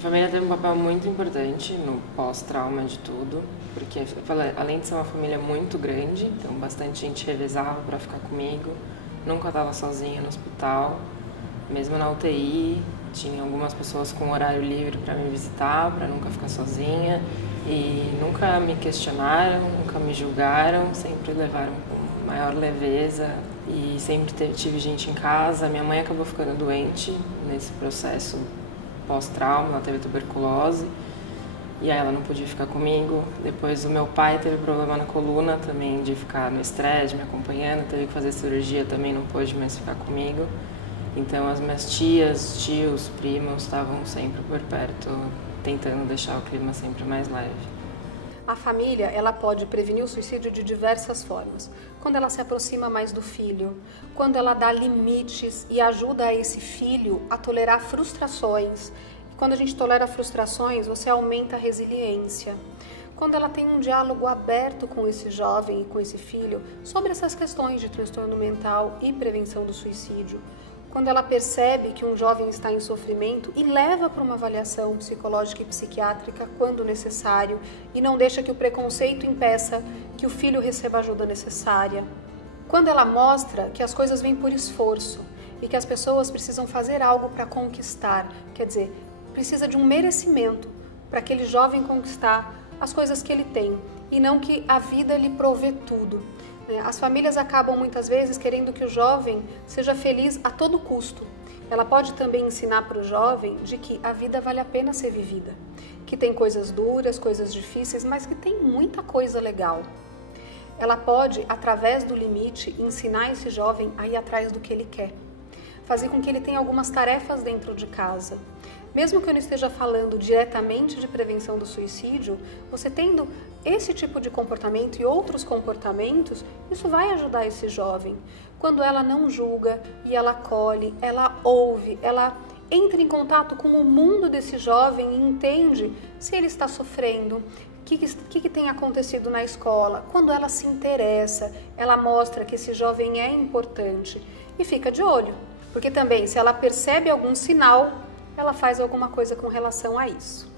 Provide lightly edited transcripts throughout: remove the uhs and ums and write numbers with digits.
A família teve um papel muito importante no pós-trauma de tudo, porque além de ser uma família muito grande, então bastante gente revezava para ficar comigo, nunca estava sozinha no hospital, mesmo na UTI, tinha algumas pessoas com horário livre para me visitar, para nunca ficar sozinha, e nunca me questionaram, nunca me julgaram, sempre levaram com maior leveza e sempre tive gente em casa. Minha mãe acabou ficando doente nesse processo pós-trauma, ela teve tuberculose e aí ela não podia ficar comigo. Depois o meu pai teve problema na coluna também, de ficar no estresse, me acompanhando, teve que fazer cirurgia, também não pôde mais ficar comigo. Então as minhas tias, tios, primos estavam sempre por perto, tentando deixar o clima sempre mais leve. A família, ela pode prevenir o suicídio de diversas formas. Quando ela se aproxima mais do filho, quando ela dá limites e ajuda a esse filho a tolerar frustrações. Quando a gente tolera frustrações, você aumenta a resiliência. Quando ela tem um diálogo aberto com esse jovem e com esse filho sobre essas questões de transtorno mental e prevenção do suicídio. Quando ela percebe que um jovem está em sofrimento e leva para uma avaliação psicológica e psiquiátrica quando necessário e não deixa que o preconceito impeça que o filho receba a ajuda necessária. Quando ela mostra que as coisas vêm por esforço e que as pessoas precisam fazer algo para conquistar, quer dizer, precisa de um merecimento para aquele jovem conquistar as coisas que ele tem e não que a vida lhe provê tudo. As famílias acabam muitas vezes querendo que o jovem seja feliz a todo custo. Ela pode também ensinar para o jovem de que a vida vale a pena ser vivida, que tem coisas duras, coisas difíceis, mas que tem muita coisa legal. Ela pode, através do limite, ensinar esse jovem a ir atrás do que ele quer, fazer com que ele tenha algumas tarefas dentro de casa. Mesmo que eu não esteja falando diretamente de prevenção do suicídio, você tendo esse tipo de comportamento e outros comportamentos, isso vai ajudar esse jovem. Quando ela não julga e ela acolhe, ela ouve, ela entra em contato com o mundo desse jovem e entende se ele está sofrendo, o que tem acontecido na escola. Quando ela se interessa, ela mostra que esse jovem é importante e fica de olho, porque também se ela percebe algum sinal, ela faz alguma coisa com relação a isso.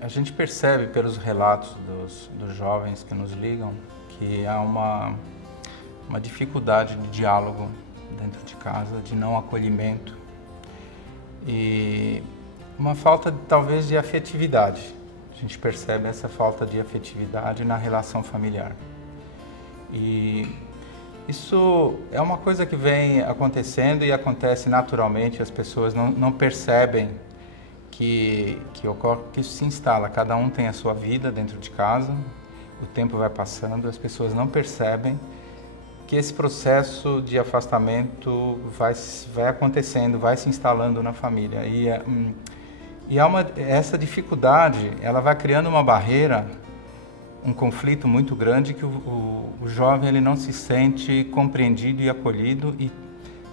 A gente percebe pelos relatos dos jovens que nos ligam que há uma dificuldade de diálogo dentro de casa, de não acolhimento e uma falta talvez de afetividade. A gente percebe essa falta de afetividade na relação familiar. E isso é uma coisa que vem acontecendo e acontece naturalmente, as pessoas não percebem que ocorre, que isso se instala. Cada um tem a sua vida dentro de casa, o tempo vai passando, as pessoas não percebem que esse processo de afastamento vai acontecendo, vai se instalando na família. E essa dificuldade, ela vai criando uma barreira, um conflito muito grande que o jovem ele não se sente compreendido e acolhido e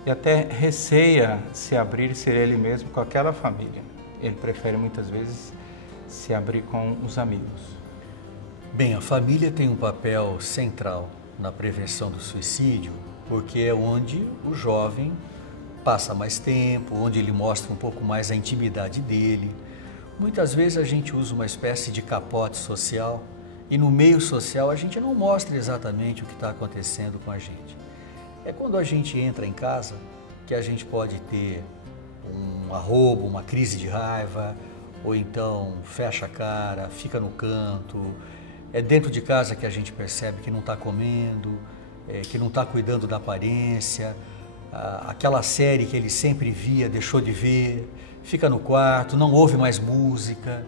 até receia se abrir e ser ele mesmo com aquela família. Ele prefere muitas vezes se abrir com os amigos. Bem, a família tem um papel central na prevenção do suicídio, porque é onde o jovem passa mais tempo, onde ele mostra um pouco mais a intimidade dele. Muitas vezes a gente usa uma espécie de capote social e no meio social a gente não mostra exatamente o que está acontecendo com a gente. É quando a gente entra em casa que a gente pode ter um arrobo, uma crise de raiva, ou então fecha a cara, fica no canto. É dentro de casa que a gente percebe que não está comendo, que não está cuidando da aparência, aquela série que ele sempre via, deixou de ver, fica no quarto, não ouve mais música.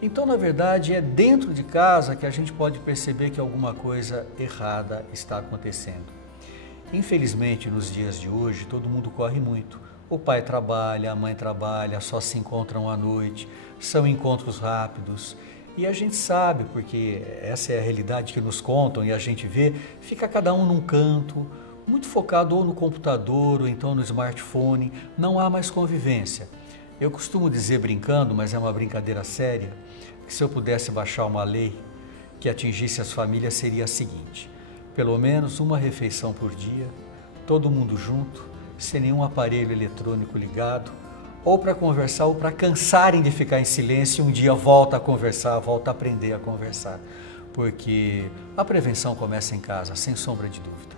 Então, na verdade, é dentro de casa que a gente pode perceber que alguma coisa errada está acontecendo. Infelizmente, nos dias de hoje, todo mundo corre muito. O pai trabalha, a mãe trabalha, só se encontram à noite, são encontros rápidos. E a gente sabe, porque essa é a realidade que nos contam e a gente vê, fica cada um num canto, muito focado ou no computador ou então no smartphone, não há mais convivência. Eu costumo dizer brincando, mas é uma brincadeira séria, que se eu pudesse baixar uma lei que atingisse as famílias seria a seguinte: pelo menos uma refeição por dia, todo mundo junto, sem nenhum aparelho eletrônico ligado, ou para conversar ou para cansarem de ficar em silêncio e um dia volta a conversar, volta a aprender a conversar. Porque a prevenção começa em casa, sem sombra de dúvida.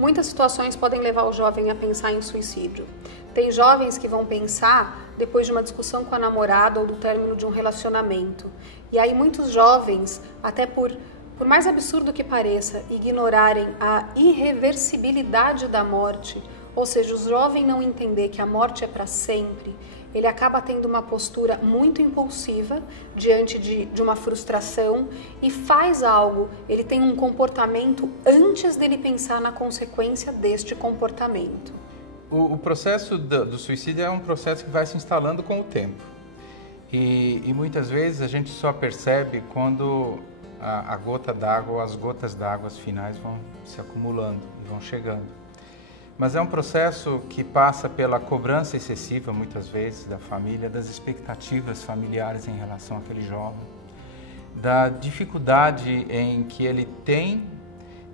Muitas situações podem levar o jovem a pensar em suicídio. Tem jovens que vão pensar depois de uma discussão com a namorada ou do término de um relacionamento. E aí muitos jovens, até por mais absurdo que pareça, ignorarem a irreversibilidade da morte, ou seja, o jovem não entender que a morte é para sempre, ele acaba tendo uma postura muito impulsiva diante de uma frustração e faz algo, ele tem um comportamento antes dele pensar na consequência deste comportamento. O processo do suicídio é um processo que vai se instalando com o tempo. E muitas vezes a gente só percebe quando a gota d'água ou as gotas d'água finais vão se acumulando e vão chegando. Mas é um processo que passa pela cobrança excessiva, muitas vezes, da família, das expectativas familiares em relação àquele jovem, da dificuldade em que ele tem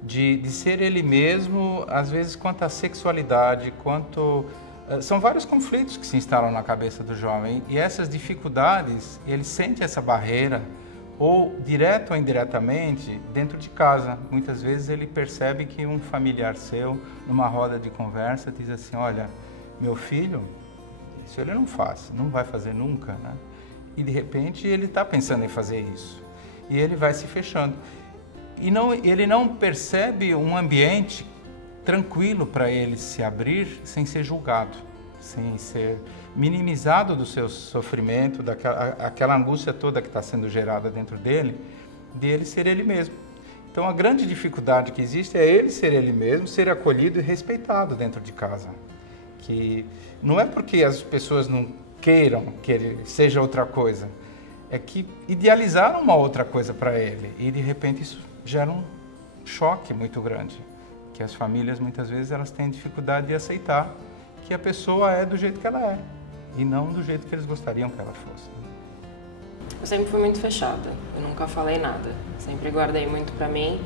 de ser ele mesmo, às vezes, quanto à sexualidade, quanto... São vários conflitos que se instalam na cabeça do jovem e essas dificuldades, ele sente essa barreira, ou direto ou indiretamente, dentro de casa. Muitas vezes ele percebe que um familiar seu, numa roda de conversa, diz assim, olha, meu filho, isso ele não faz, não vai fazer nunca, né? E de repente ele está pensando em fazer isso. E ele vai se fechando. E ele não percebe um ambiente tranquilo para ele se abrir sem ser julgado, sem ser minimizado do seu sofrimento, aquela angústia toda que está sendo gerada dentro dele, de ele ser ele mesmo. Então a grande dificuldade que existe é ele ser ele mesmo, ser acolhido e respeitado dentro de casa. Que não é porque as pessoas não queiram que ele seja outra coisa, é que idealizaram uma outra coisa para ele e de repente isso gera um choque muito grande, que as famílias muitas vezes elas têm dificuldade de aceitar que a pessoa é do jeito que ela é e não do jeito que eles gostariam que ela fosse. Eu sempre fui muito fechada, eu nunca falei nada, sempre guardei muito pra mim,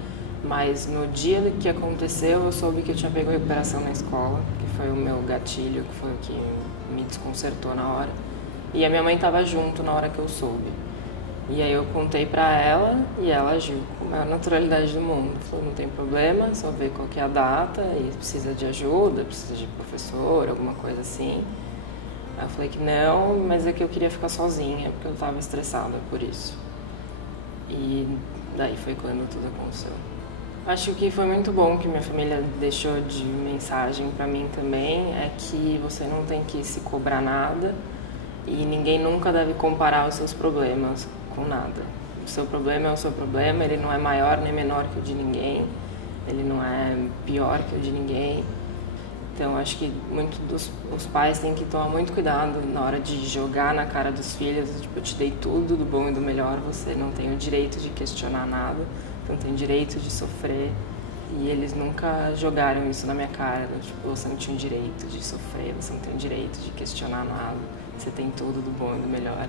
mas no dia que aconteceu eu soube que eu tinha pego recuperação na escola, que foi o meu gatilho, que foi o que me desconcertou na hora, e a minha mãe estava junto na hora que eu soube. E aí eu contei pra ela e ela agiu com a maior naturalidade do mundo. Falou, não tem problema, só ver qual que é a data e precisa de ajuda, precisa de professor, alguma coisa assim. Aí eu falei que não, mas é que eu queria ficar sozinha, porque eu estava estressada por isso. E daí foi quando tudo aconteceu. Acho que foi muito bom que minha família deixou de mensagem pra mim também, é que você não tem que se cobrar nada e ninguém nunca deve comparar os seus problemas com nada. O seu problema é o seu problema, ele não é maior nem menor que o de ninguém, ele não é pior que o de ninguém. Então acho que os pais têm que tomar muito cuidado na hora de jogar na cara dos filhos, tipo, eu te dei tudo do bom e do melhor, você não tem o direito de questionar nada, não tem o direito de sofrer. E eles nunca jogaram isso na minha cara, tipo, você não tinha o direito de sofrer, você não tem o direito de questionar nada, você tem tudo do bom e do melhor.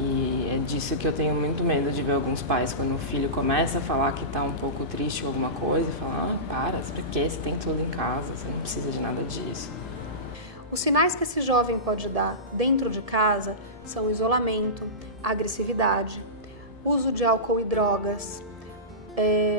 E é disso que eu tenho muito medo de ver alguns pais, quando o filho começa a falar que está um pouco triste com alguma coisa, e fala, para quê? Você tem tudo em casa, você não precisa de nada disso. Os sinais que esse jovem pode dar dentro de casa são isolamento, agressividade, uso de álcool e drogas,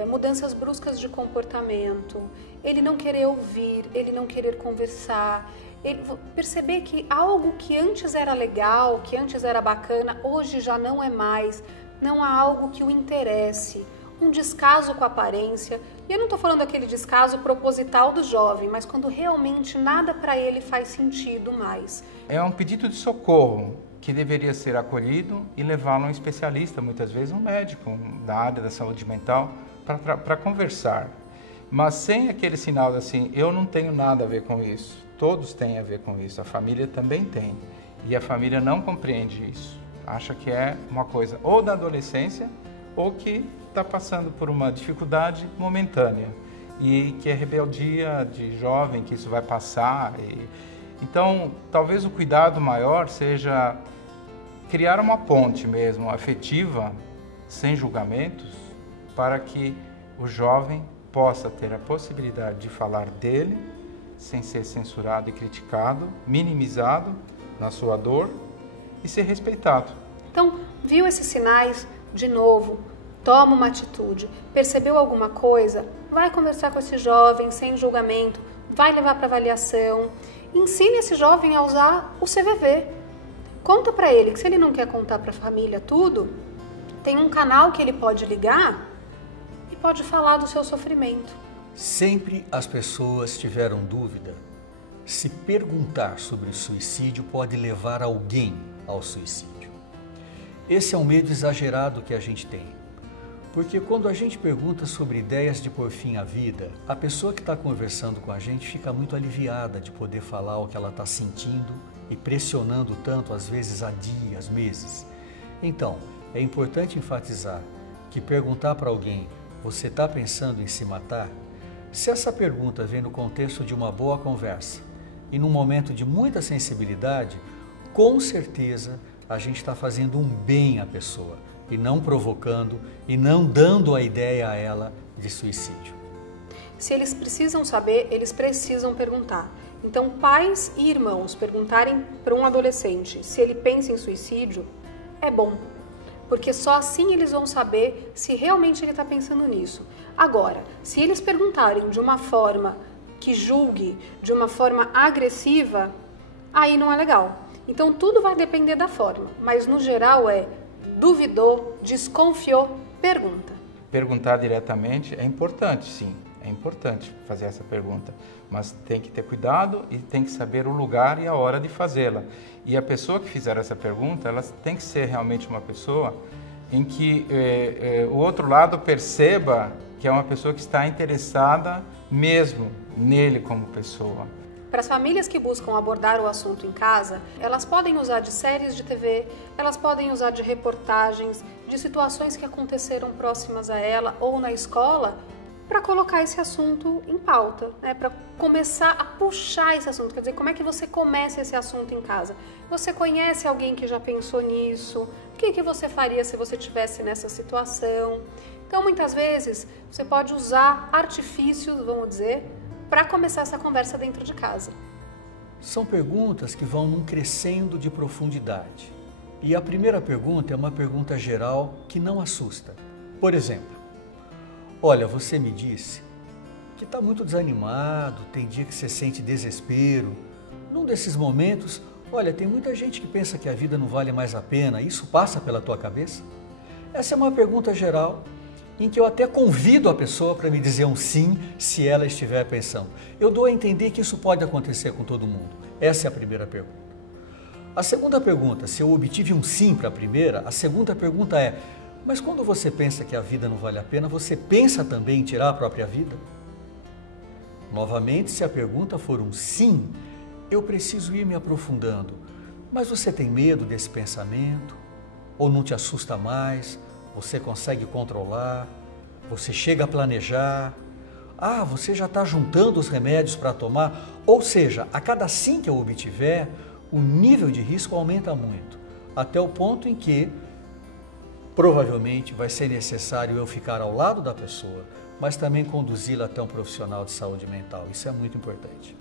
mudanças bruscas de comportamento, ele não querer ouvir, ele não querer conversar, ele perceber que algo que antes era legal, que antes era bacana, hoje já não é mais, não há algo que o interesse, um descaso com a aparência. E eu não estou falando daquele descaso proposital do jovem, mas quando realmente nada para ele faz sentido mais. É um pedido de socorro que deveria ser acolhido e levá-lo a um especialista, muitas vezes um médico da área da saúde mental, para conversar. Mas sem aquele sinal de assim, eu não tenho nada a ver com isso. Todos têm a ver com isso, a família também tem. E a família não compreende isso. Acha que é uma coisa ou da adolescência ou que está passando por uma dificuldade momentânea. E que é rebeldia de jovem, que isso vai passar. Então, talvez o cuidado maior seja criar uma ponte mesmo, afetiva, sem julgamentos, para que o jovem possa ter a possibilidade de falar dele, sem ser censurado e criticado, minimizado, na sua dor e ser respeitado. Então, viu esses sinais? De novo, toma uma atitude. Percebeu alguma coisa? Vai conversar com esse jovem sem julgamento, vai levar para avaliação. Ensine esse jovem a usar o CVV. Conta para ele que se ele não quer contar para a família tudo, tem um canal que ele pode ligar e pode falar do seu sofrimento. Sempre as pessoas tiveram dúvida se perguntar sobre o suicídio pode levar alguém ao suicídio. Esse é um medo exagerado que a gente tem. Porque quando a gente pergunta sobre ideias de pôr fim à vida, a pessoa que está conversando com a gente fica muito aliviada de poder falar o que ela está sentindo e pressionando tanto, às vezes há dias, meses. Então, é importante enfatizar que perguntar para alguém, você está pensando em se matar? Se essa pergunta vem no contexto de uma boa conversa e num momento de muita sensibilidade, com certeza a gente está fazendo um bem à pessoa e não provocando e não dando a ideia a ela de suicídio. Se eles precisam saber, eles precisam perguntar. Então, pais e irmãos perguntarem para um adolescente se ele pensa em suicídio é bom, porque só assim eles vão saber se realmente ele está pensando nisso. Agora, se eles perguntarem de uma forma que julgue, de uma forma agressiva, aí não é legal. Então, tudo vai depender da forma, mas no geral duvidou, desconfiou, pergunta. Perguntar diretamente é importante, sim. É importante fazer essa pergunta, mas tem que ter cuidado e tem que saber o lugar e a hora de fazê-la. E a pessoa que fizer essa pergunta, ela tem que ser realmente uma pessoa em que o outro lado perceba que é uma pessoa que está interessada mesmo nele como pessoa. Para as famílias que buscam abordar o assunto em casa, elas podem usar de séries de TV, elas podem usar de reportagens, de situações que aconteceram próximas a ela ou na escola, para colocar esse assunto em pauta, para começar a puxar esse assunto. Quer dizer, como é que você começa esse assunto em casa? Você conhece alguém que já pensou nisso? O que você faria se você estivesse nessa situação? Então, muitas vezes, você pode usar artifícios, vamos dizer, para começar essa conversa dentro de casa. São perguntas que vão num crescendo de profundidade. E a primeira pergunta é uma pergunta geral que não assusta. Por exemplo, olha, você me disse que está muito desanimado, tem dia que você sente desespero. Num desses momentos, olha, tem muita gente que pensa que a vida não vale mais a pena. Isso passa pela tua cabeça? Essa é uma pergunta geral em que eu até convido a pessoa para me dizer um sim, se ela estiver pensando. Eu dou a entender que isso pode acontecer com todo mundo. Essa é a primeira pergunta. A segunda pergunta, se eu obtive um sim para a primeira, a segunda pergunta é: mas quando você pensa que a vida não vale a pena, você pensa também em tirar a própria vida? Novamente, se a pergunta for um sim, eu preciso ir me aprofundando. Mas você tem medo desse pensamento? Ou não te assusta mais? Você consegue controlar? Você chega a planejar? Ah, você já está juntando os remédios para tomar? Ou seja, a cada sim que eu obtiver, o nível de risco aumenta muito, até o ponto em que provavelmente vai ser necessário eu ficar ao lado da pessoa, mas também conduzi-la até um profissional de saúde mental. Isso é muito importante.